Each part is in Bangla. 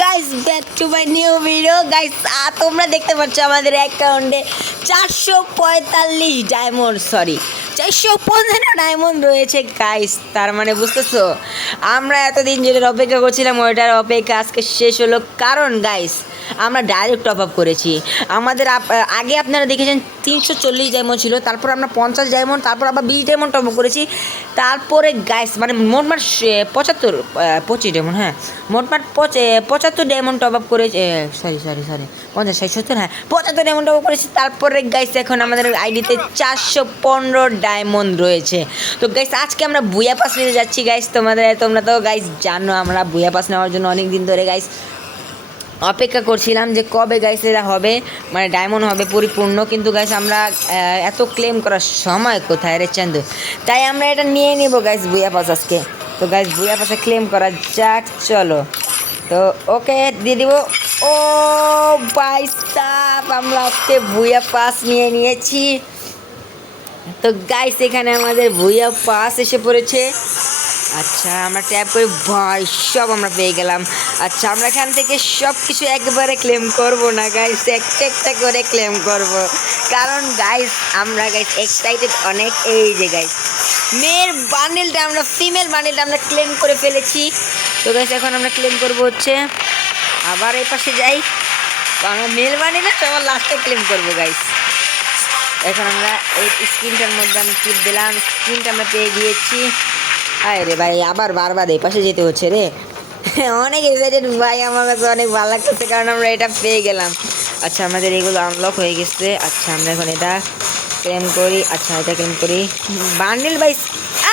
Guys back to my new video guys. তোমরা দেখতে পাচ্ছ আমাদের অ্যাকাউন্টে 445 ডায়মন্ড, সরি 415 ডায়মন্ড রয়েছে গাইস। তার মানে বুঝতেছো আমরা এতদিন যেটার অপেক্ষা করছিলাম ওইটার অপেক্ষা আজকে শেষ হলো। কারণ গাইস আমরা ডাইরেক্ট টপ আপ করেছি। আমাদের আগে আপনারা দেখেছেন 340 ডায়মন্ড ছিল, তারপর আমরা 50 ডায়মন্ড, তারপর আবার 20 ডায়মন্ড টপ আপ করেছি। তারপরে গাইস মানে মোটমাট 25 ডায়মন্ড, হ্যাঁ মোটমাট 75 ডায়মন্ড টপ আপ করেছি। সরি 50 60 70, হ্যাঁ 75 ডায়মন্ড টপ আপ করেছি। তারপরে গাইস এখন আমাদের আইডিতে 415 ডায়মন্ড রয়েছে। তো গাইস আজকে আমরা বুয়া পাস নিতে যাচ্ছি গাইস। তোমরা তো গাইস জানো আমরা বুয়া পাস নেওয়ার জন্য অনেক দিন ধরে গাইস অপেক্ষা করছিলাম যে কবে গাইস এটা হবে, মানে ডায়মন্ড হবে পরিপূর্ণ। কিন্তু গাইস আমরা এত ক্লেম করার সময় কোথায় রে চান্দু, তাই আমরা এটা নিয়ে নেব গাইস বুয়া পাস আজকে। তো গাইস বুয়া পাসে ক্লেম করা যাক, চলো। তো ওকে দিয়ে দিব। ও ভাই সাব আমরা আজকে বুয়া পাস নিয়ে নিয়েছি। তো গাইস এখানে আমাদের বুয়া পাস এসে পড়েছে। আচ্ছা আমরা ট্যাপ করে ভাই সব আমরা পেয়ে গেলাম। আচ্ছা আমরা এখান থেকে সব কিছু একবারে ক্লেম করব না গাইস, একটা করে ক্লেম করব। কারণ গাইস আমরা গাইস এক্সাইটেড অনেক। এই যে গাইস মেয়ের বান্ডেলটা আমরা ফিমেল বান্ডেলটা আমরা ক্লেম করে ফেলেছি। তো গাইস এখন আমরা ক্লেম করব হচ্ছে আবার এই পাশে যাই। তো আমরা মেল বান্ডেলটা সবার লাস্টে ক্লেম করব গাইস। এখন আমরা এই স্ক্রিনটার মধ্যে আমি টিপ দিলাম, স্ক্রিনটা আমরা পেয়ে গিয়েছি। আরে রে ভাই আবার বারবার এই পাশে যেতে হচ্ছে রে। অনেক এক্সাইটেড ভাই, আমার কাছে অনেক ভালো লাগতেছে কারণ আমরা এটা পেয়ে গেলাম। আচ্ছা আমাদের এগুলো আনলক হয়ে গেছে। আচ্ছা আমরা এখন এটা ক্লেম করি। আচ্ছা এটা ক্লেম করি বান্ডেল ভাই।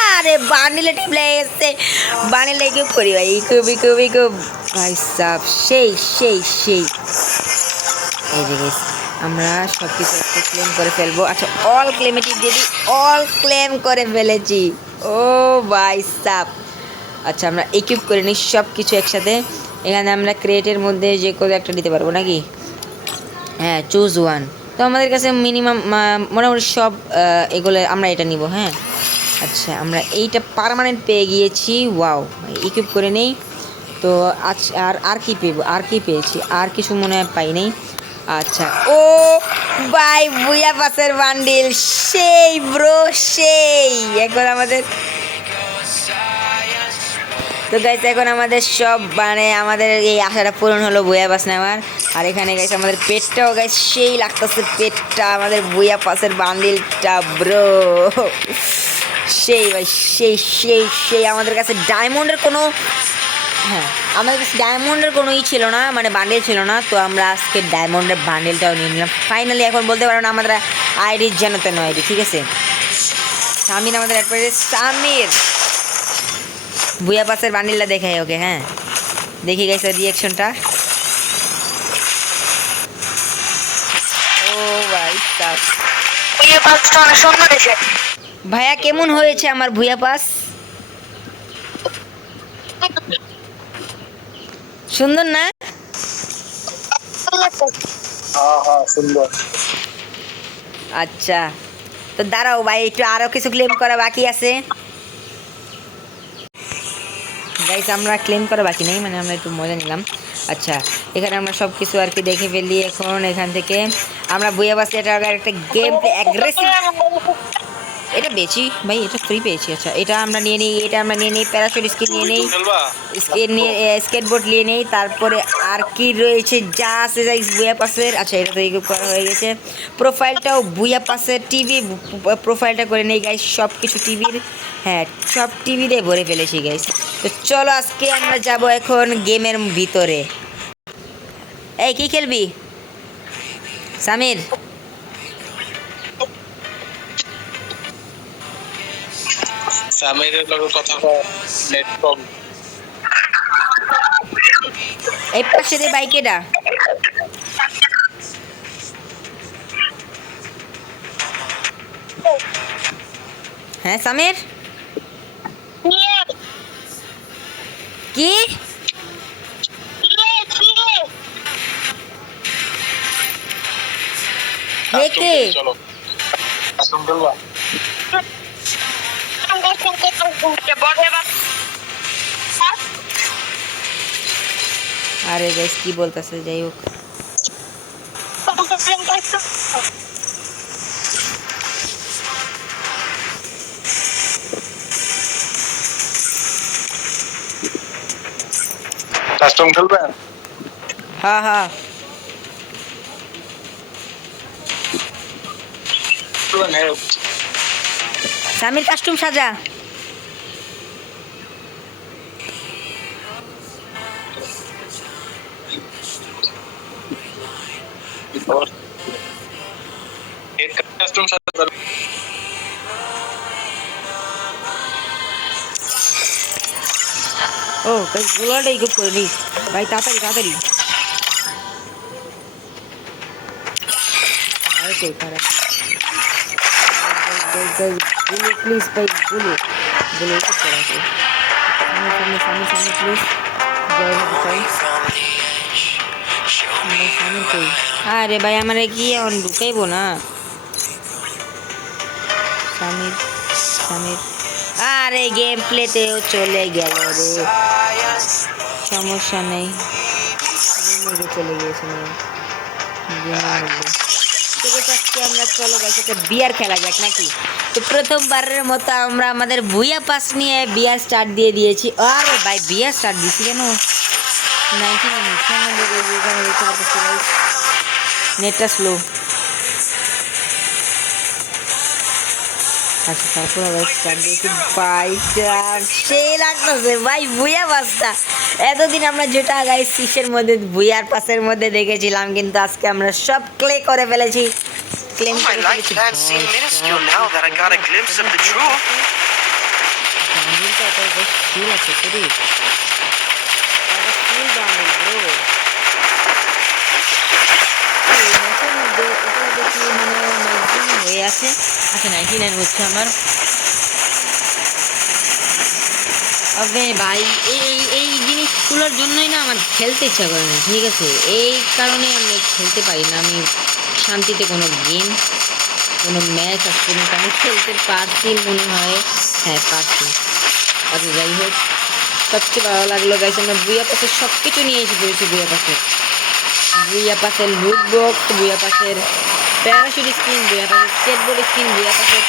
আরে বান্ডেলে টিপ লেগে গেছে, বান্ডেলটা ইকুইপ করি ভাই, ইকুইপ ভাই সাব সেই এই যে গেছে আমরা সব কিছু ক্লেম করে ফেলবো। আচ্ছা অল ক্লেমে টিপ দিয়ে দিই, অল ক্লেম করে ফেলেছি। ও ভাই সাব আচ্ছা আমরা ইকুইপ করে নিই সব কিছু একসাথে। এখানে আমরা ক্রেটের মধ্যে যে কোনো একটা দিতে পারবো নাকি, হ্যাঁ চুজ ওয়ান। তো আমাদের কাছে মিনিমাম মোটামুটি সব এগুলো আমরা এটা নিব, হ্যাঁ। আচ্ছা আমরা এইটা পার্মানেন্ট পেয়ে গিয়েছি। ওয়াও ইকুইপ করে নেই। তো আচ্ছা আর কি পেয়েছি, আর কিছু মনে হয় পাই নেই। আচ্ছা ও ভাই বুয়া পাসের বান্ডিল সেই ব্রো সেই। এখন আমাদের তো গাইস এখন আমাদের সব মানে আমাদের এই আশাটা পূরণ হলো বুয়া পাস নেওয়ার। আর এখানে গাইস আমাদের পেটটাও গাইস সেই লাগতেছে, পেটটা আমাদের বুয়া পাসের বান্ডিলটা ব্রো সেই ভাই সেই আমাদের কাছে ডায়মন্ডের কোনো, হ্যাঁ আমাদের কাছে ডায়মন্ডের কোনো ছিল না, মানে বান্ডেল ছিল না। তো আমরা আজকে ডায়মন্ডের বান্ডেলটাও নিয়ে নিলাম ফাইনালি। এখন বলতে পারো না আমাদের আইডি যেন তেন আইডি, ঠিক আছে। সামির আমাদের সামির বুয়া পাসের বান্ডেলটা দেখাই ওকে, হ্যাঁ দেখি গেছে রিয়াকশনটা। ও ভাই সাব বুয়া পাসটা অনেক সুন্দর হয়েছে ভাইয়া, কেমন হয়েছে আমার বুয়া পাস? সুন্দর না? সুন্দর। আচ্ছা তো দাঁড়াও ভাই একটু আরো কিছু ক্লেম করা বাকি আছে গাইস, আমরা ক্লেম করা বাকি নেই, মানে আমরা একটু মজা নিলাম। আচ্ছা এখানে আমরা সব কিছু আর কি দেখে ফেলি। এখন এখান থেকে আমরা বুয়া পাসে এটা একটা গেম প্লে অ্যাগ্রেসিভ এটা পেয়েছি ভাই, এটা ফ্রি পেয়েছি। আচ্ছা এটা আমরা নিয়ে নিই, এটা আমরা নিয়ে নিই, প্যারাশুট স্কিন নিয়ে নিই, স্কেটবোর্ড নিয়ে নেই। তারপরে আর কি রয়েছে যা আছে যাই বুয়া পাসের। আচ্ছা এটা তো ইকুইপ করা হয়ে গেছে। প্রোফাইলটাও বুয়া পাসের টিভি প্রোফাইলটা করে নেই গাইস, সব কিছু টিভির, হ্যাঁ সব টিভিতে ভরে ফেলেছি গাইস। তো চলো আজকে আমরা যাব এখন গেমের ভিতরে। এই কি খেলবি সামির? সামিরের লগে কথা কয় নেট প্রবলেম। এই পাশে দে বাইকেডা। হ্যাঁ সামির কি কে চলো আসুন বলবা আরে গাইস কি বলতেছে, যাই হোক কাস্টম খেলবেন? হ্যাঁ হ্যাঁ সামির কাস্টম সাজা। কাস্টম সাথে ও গাইস গোলাটাই খুব করে নি ভাই, তাড়াতাড়ি তাড়াতাড়ি। আরে কই তারা গুলো প্লিজ ভাই, গুলো গুলো খুব করে আছে। সামনে সামনে সামনে সামনে প্লিজ, জয় হোক ভাই। ভাই সামনে কই? আরে ভাই আমারে কি এখন ঢুকাইবো না? সামির সামির, আরে গেম প্লেতেও চলে গেল রে, সমস্যা নেই, গেমের চলে গিয়েছে গেমের মধ্যে। আজকে আমরা চলো গাইস একটা বিয়ার খেলা যাক নাকি? তো প্রথমবারের মতো আমরা আমাদের ভুইয়া পাস নিয়ে বিয়ার স্টার্ট দিয়ে দিয়েছি। আরে ভাই বিয়ার স্টার্ট দিছি কেন? 99 নেটটা স্লো। আচ্ছা তারপর আবার স্টার্ট দিয়েছি। ভাই সেই লাগতেছে ভাই ভুইয়া পাসটা। এতদিন আমরা যেটা গাইস সিসের মধ্যে ভুইয়ার পাসের মধ্যে দেখেছিলাম, কিন্তু আজকে আমরা সব ক্লে করে ফেলেছি, ক্লেম My করে life ফেলেছি। plans seem minuscule now that I got a glimpse of the truth. বান্ডিলটা এটা বেশ ফুল আছে সরি, এটা ফুল বান্ডিল ব্রো। এই ম্যাচের মধ্যে এটা দেখি মানে ম্যাক্সিমাম হয়ে আছে। আচ্ছা 99 হচ্ছে আমার। আবে ভাই এই জিনিসগুলোর জন্যই না আমার খেলতে ইচ্ছা করে না, ঠিক আছে? এই কারণে আমি খেলতে পারি না, আমি শান্তিতে কোনো গেম কোনো ম্যাচ আজ পর্যন্ত আমি খেলতে পারছি মনে হয়। হ্যাঁ পারছি। আচ্ছা যাই হোক, সবচেয়ে ভালো লাগলো গাইছে আমরা বুইয়া পাসের সব কিছু নিয়ে এসে পড়েছি। বুইয়া পাসের লুট বক্স, বুইয়া পাসের প্যারাশুট স্কিন, বুইয়া পাসের স্কেটবোর্ড স্কিন, বুইয়া পাসের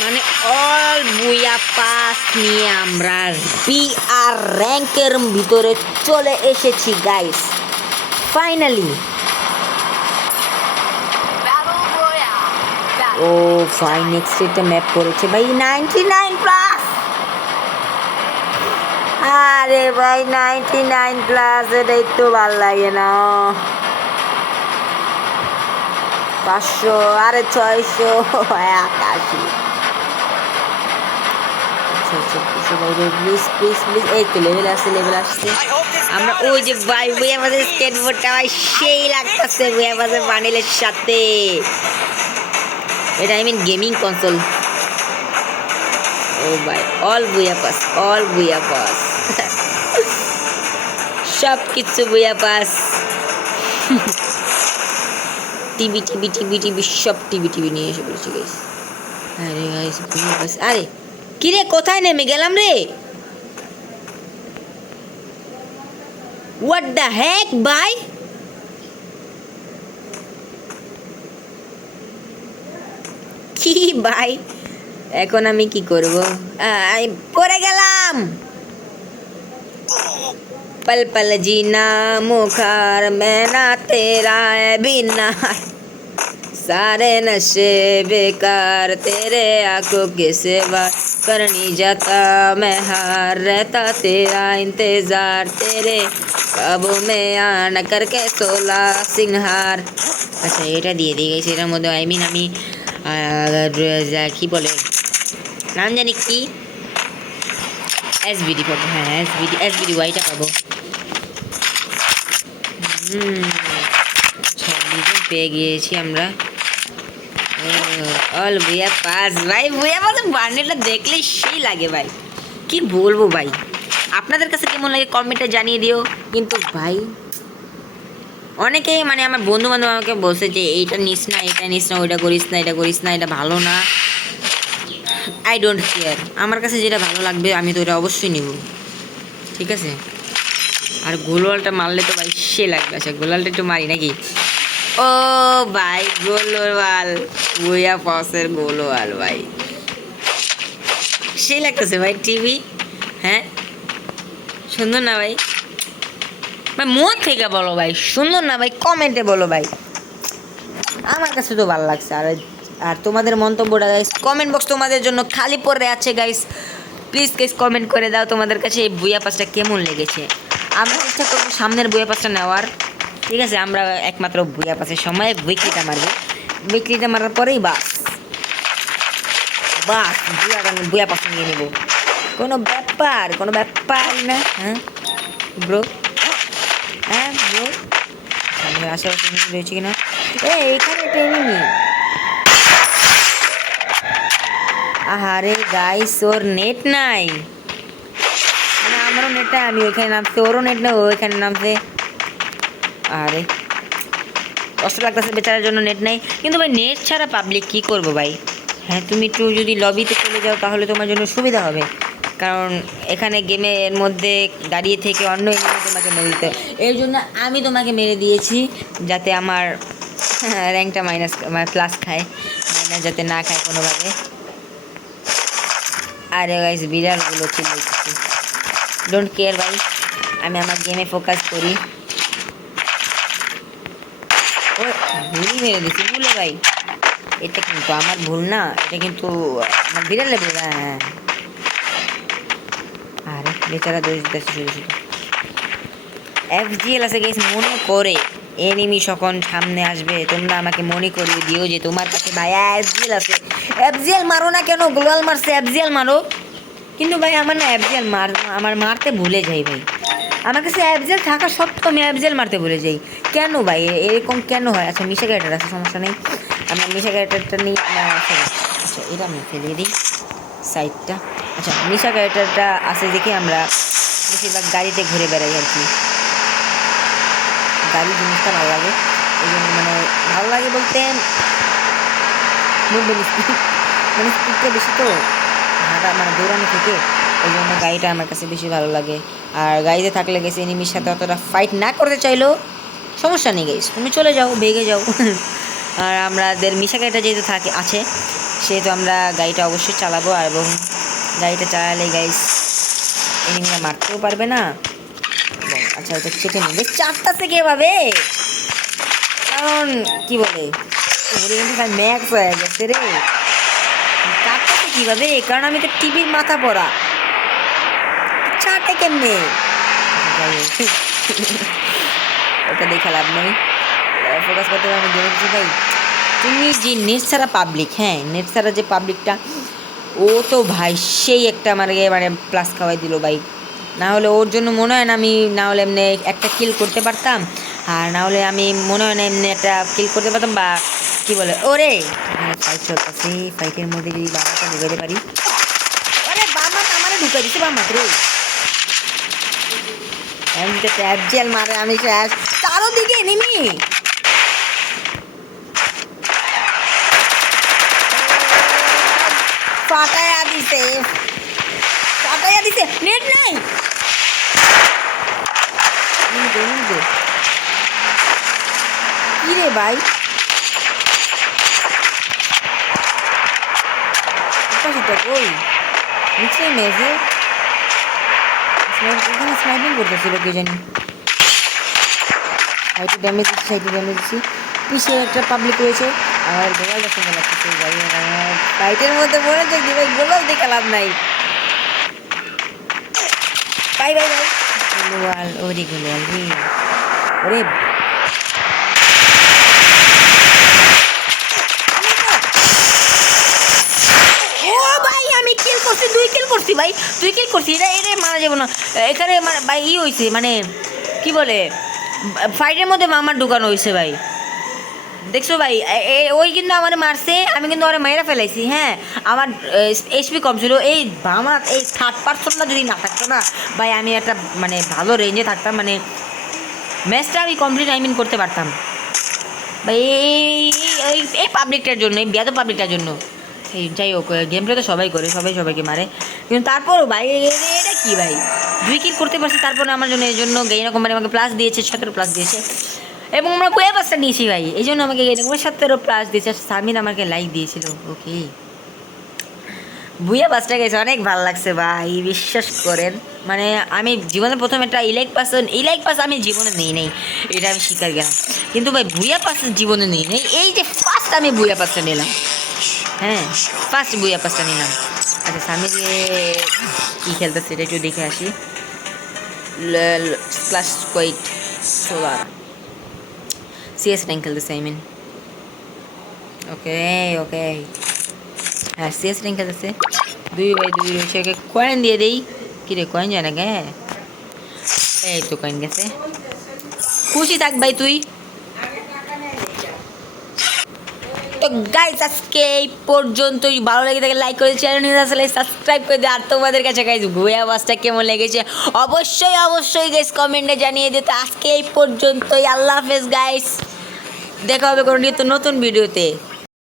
মানে অল বুইয়া পাস নিয়ে আমরা বিআর র্যাঙ্কের ভিতরে চলে এসেছি গাইস ফাইনালি। ও ফাইন নেক্সট একটা ম্যাপ পড়েছে ভাই 99 প্লাস। আরে ভাই 99 প্লাস এটাই তো ভাল লাগে না। 500 আরে 600 81। প্লিজ প্লিজ প্লিজ, এই তো লেভেল আসছে লেভেল আসছে। আমরা ওই যে ভাই বই আমাদের স্কেটবোর্ডটা ভাই সেই লাগতেছে বই আমাদের বান্ডিলের সাথে। এটা আই মিন গেমিং কনসোল। ও ভাই all Booyah pass, all Booyah pass, সব কিছু Booyah pass. TV TV TV TV সব টিভি টিভি নিয়ে এসে পড়েছি গাইস। আরে গাইস বুইয়া পাস। আরে কি রে কোথায় নেমে গেলাম রে? হোয়াট দ্য হেক ভাই? কি ভাই এখন আমি কি করব? পড়ে গেলাম। पल पल जीना मुखार मैं ना तेरा है बिना, सारे नशे बेकार तेरे आंखों के सिवा, करनी जाता मैं हार रहता तेरा इंतजार, तेरे काबू में आना करके सोला सिंहार। अच्छा এটা দিয়ে দিয়ে গেছি এটার মধ্যে আই মিন আমি কি বলে নাম জানি কি এসবিডি পাবো। হ্যাঁ এসবিডি ওয়াইটা পাবো। দুজন পেয়ে গিয়েছি আমরা। অল ভুইয়া পাস ভাই, ভুইয়া পাস বান্ডেলটা দেখলেই সেই লাগে ভাই, কি বলবো ভাই। আপনাদের কাছে কেমন লাগে কমেন্টে জানিয়ে দিও। কিন্তু ভাই অনেকেই মানে আমার বন্ধু বান্ধব আমাকে বলছে যে এইটা নিস না, এটা নিস না, ওইটা করিস না, এটা করিস না, এটা ভালো না। আই ডোন্ট কেয়ার, আমার কাছে যেটা ভালো লাগবে আমি তো ওটা অবশ্যই নিব, ঠিক আছে? আর গোলওয়ালটা মারলে তো ভাই সে লাগবে। আচ্ছা গোলওয়ালটা একটু মারি নাকি? ও ভাই গোলওয়াল, বুয়া পাসের গোলওয়াল ভাই সেই লাগতেছে ভাই। টিভি হ্যাঁ সুন্দর না ভাই? ভাই মন থেকে বলো ভাই সুন্দর না ভাই? কমেন্টে বলো ভাই। আমার কাছে তো ভালো লাগছে। আর আর তোমাদের মন্তব্যটা গাইস, কমেন্ট বক্স তোমাদের জন্য খালি পড়ে আছে গাইস। প্লিজ গাইস কমেন্ট করে দাও তোমাদের কাছে এই বুয়া পাসটা কেমন লেগেছে। আমরা চেষ্টা করবো সামনের বুয়া পাসটা নেওয়ার, ঠিক আছে? আমরা একমাত্র বুয়া পাসের সময় উইকলিটা মারবো, উইকলিটা মারার পরেই বাস বাস বুয়া পাস নিয়ে নেবো। কোনো ব্যাপারই না। হ্যাঁ ব্রো, হ্যাঁ ব্রো আমাদের আশেপাশে রয়েছে কিনা? এখানে ট্রেনিং। আরে গাইস ওর নেট নাই, মানে আমারও নেট নাই, আমি ওইখানে নামছি, ওরও নেট নেই, ওইখানে নামছে। আরে কষ্ট লাগতেছে বেচারার জন্য, নেট নাই। কিন্তু ভাই নেট ছাড়া পাবলিক কি করবো ভাই? হ্যাঁ তুমি একটু যদি লবিতে চলে যাও তাহলে তোমার জন্য সুবিধা হবে, কারণ এখানে গেমের মধ্যে দাঁড়িয়ে থেকে অন্য এনিমি তোমাকে মেরে দিতে, এর জন্য আমি তোমাকে মেরে দিয়েছি যাতে আমার র্যাঙ্কটা মাইনাস প্লাস খায়, মাইনাস যাতে না খায় কোনোভাবে। আরে গাইস বিড়ালগুলো চিল্লাইতেছে, ডোন্ট কেয়ার ভাই, আমি আমার গেমে ফোকাস করি। ও ভুলই মেরে দিচ্ছি, ভুলে ভাই, এটা কিন্তু আমার ভুল না, এটা কিন্তু আমার বিড়ালের ভুল। হ্যাঁ আরে বেচারা দোষ দিতেছে শুধু শুধু। FGL আছে গাইস, মনে করে এনিমি যখন সামনে আসবে তোমরা আমাকে মনে করিয়ে দিও যে তোমার কাছে ভাই FGL আছে। FGL মারো না কেন? গ্লোয়াল মারছে, FGL মারো। কিন্তু ভাই আমার না FGL আমার মারতে ভুলে যাই ভাই, আমার কাছে FGL থাকা সত্ত্বেও আমি FGL মারতে ভুলে যাই কেন ভাই? এরকম কেন হয়? আচ্ছা মিশা ক্যারেক্টার আছে, সমস্যা নেই, আমরা মিশা ক্যারেক্টারটা নিই। আচ্ছা এটা আমি ফেলে দিই সাইডটা। আচ্ছা মিশা ক্যারেক্টারটা আছে দেখে আমরা বেশিরভাগ গাড়িতে ঘুরে বেড়াই আর কি, গাড়ি জিনিসটা ভালো লাগে, এই জন্য মানে ভালো লাগে বলতে স্পিড, মানে স্পিডটা বেশি তো হাঁটা মানে দৌড়ানো থেকে, ওই জন্য গাড়িটা আমার কাছে বেশি ভালো লাগে। আর গাড়িতে থাকলে গেছে এনিমির সাথে অতটা ফাইট না করতে চাইলেও সমস্যা নেই গাইস, তুমি চলে যাও, ভেগে যাও। আর আমাদের মিশা গাড়িটা যেহেতু আছে সেহেতু আমরা গাড়িটা অবশ্যই চালাবো, এবং গাড়িটা চালালে গাইস এনিমিরা মারতেও পারবে না। এবং আচ্ছা এটা চেপে নেবে চারটা থেকে এভাবে, কারণ কি বলে ম্যাক্স হয়ে গেছে রে, চারটাতে কীভাবে? কারণ আমি তো টিভির মাথা পড়া, চারটে কেমনে? ওটা দেখে লাভ নেই, ফোকাস করতে হবে। আমি গেমে কিছু ভাই, তুমি যে নেট ছাড়া পাবলিক, হ্যাঁ নেট ছাড়া যে পাবলিকটা, ও তো ভাই সেই একটা মানে প্লাস খাওয়াই দিল ভাই। না হলে ওর জন্য মনে হয় না আমি, না হলে এমনি একটা কিল করতে পারতাম, আর না হলে আমি মনে হয় না এমনি একটা কিল করতে পারতাম, বা কি বলে ওরে এখানে ফাইট চলতেছে, ফাইটের মধ্যে যদি বামাটা ঢুকাতে পারি। আরে বামা আমারে ঢুকাই দিচ্ছে, বামা রে আমি তো FGL মারে, আমি শেষ। চারোদিকে এনিমি, ফাটাইয়া দিছে, নেট নাই। কি রে ভাই, কই নিচে মেঝে এখানে স্নাইপিং করতেছিল কে জানি। সাইডে ড্যামেজ দিচ্ছি, পিছিয়ে একটা পাবলিক রয়েছে, আমার গোলাল দেখতে লাগতেছে ভাই, ফাইটের মধ্যে মনে হচ্ছে কি ভাই গোলাল দেখে লাভ নাই। বাই বাই বাই গোলাল, ওরে গোলাল রে, ওরে ভাই 2 কিল করছি, এটা মারা যাবো না এখানে ভাই। হয়েছে মানে কি বলে ফাইটের মধ্যে আমার ঢুকানো হয়েছে ভাই, দেখছো ভাই? ওই কিন্তু আমার মারছে, আমি কিন্তু ওরা মেয়েরা ফেলাইছি। হ্যাঁ আমার HP কম ছিল, এই আমার এই 3rd যদি না থাকতো না ভাই, আমি একটা মানে ভালো রেঞ্জে থাকতাম, মানে ম্যাচটা আমি কমপ্লিট করতে পারতাম ভাই। এই পাবলিকটার জন্য, এই বেয়াদব পাবলিকটার জন্য। যাই হোক গেম প্লে তো সবাই করে, সবাইকে মারে, কিন্তু তারপরও ভাই এটা কি ভাই, 2 কিল করতে পারছি, তারপরে আমার জন্য এই জন্য গেইনা কোম্পানি আমাকে প্লাস দিয়েছে, 17 প্লাস দিয়েছে। এবং আমরা বুয়া পাসটা নিয়েছি ভাই, এই জন্য আমাকে গেইনা কোম্পানি 17 প্লাস দিয়েছে। আর সামিন আমাকে লাইক দিয়েছিল। ওকে, বুয়া পাসটা গেছে, অনেক ভালো লাগছে ভাই, বিশ্বাস করেন। মানে আমি জীবনে প্রথম একটা ইলাইক পাস আমি জীবনে নেই নেই, এটা আমি স্বীকার গেলাম। কিন্তু ভাই বুয়া পাস জীবনে নেই নেই, এই যে ফার্স্ট আমি বুয়া পাসটা নিলাম। হ্যাঁ, ফার্স্ট বুয়া পাসটা নিলাম। আচ্ছা, সামনে দিয়ে কী খেলতেছে এটা একটু দেখে আসি। Class quite solar CS rank খেলতেছে, আই মিন। ওকে ওকে, হ্যাঁ সিএস র্যাঙ্ক খেলতেছে। 2v2 রয়েছে, ওকে কয়েন দিয়ে দেই। কিরে কয়েন যায় না গে? এই তো কয়েন গেছে, খুশি থাক ভাই তুই। তো গাইস আজকে এই পর্যন্তই, ভালো লেগে থাকে লাইক করে, চ্যানেল নিয়ে আসলে সাবস্ক্রাইব করে দিও। আর তোমাদের কাছে গাইস ভুয়া বাসটা কেমন লেগেছে অবশ্যই গাইস কমেন্টে জানিয়ে দিতে। আজকে এই পর্যন্তই, আল্লাহ হাফেজ গাইস, দেখা হবে কোনো নতুন ভিডিওতে।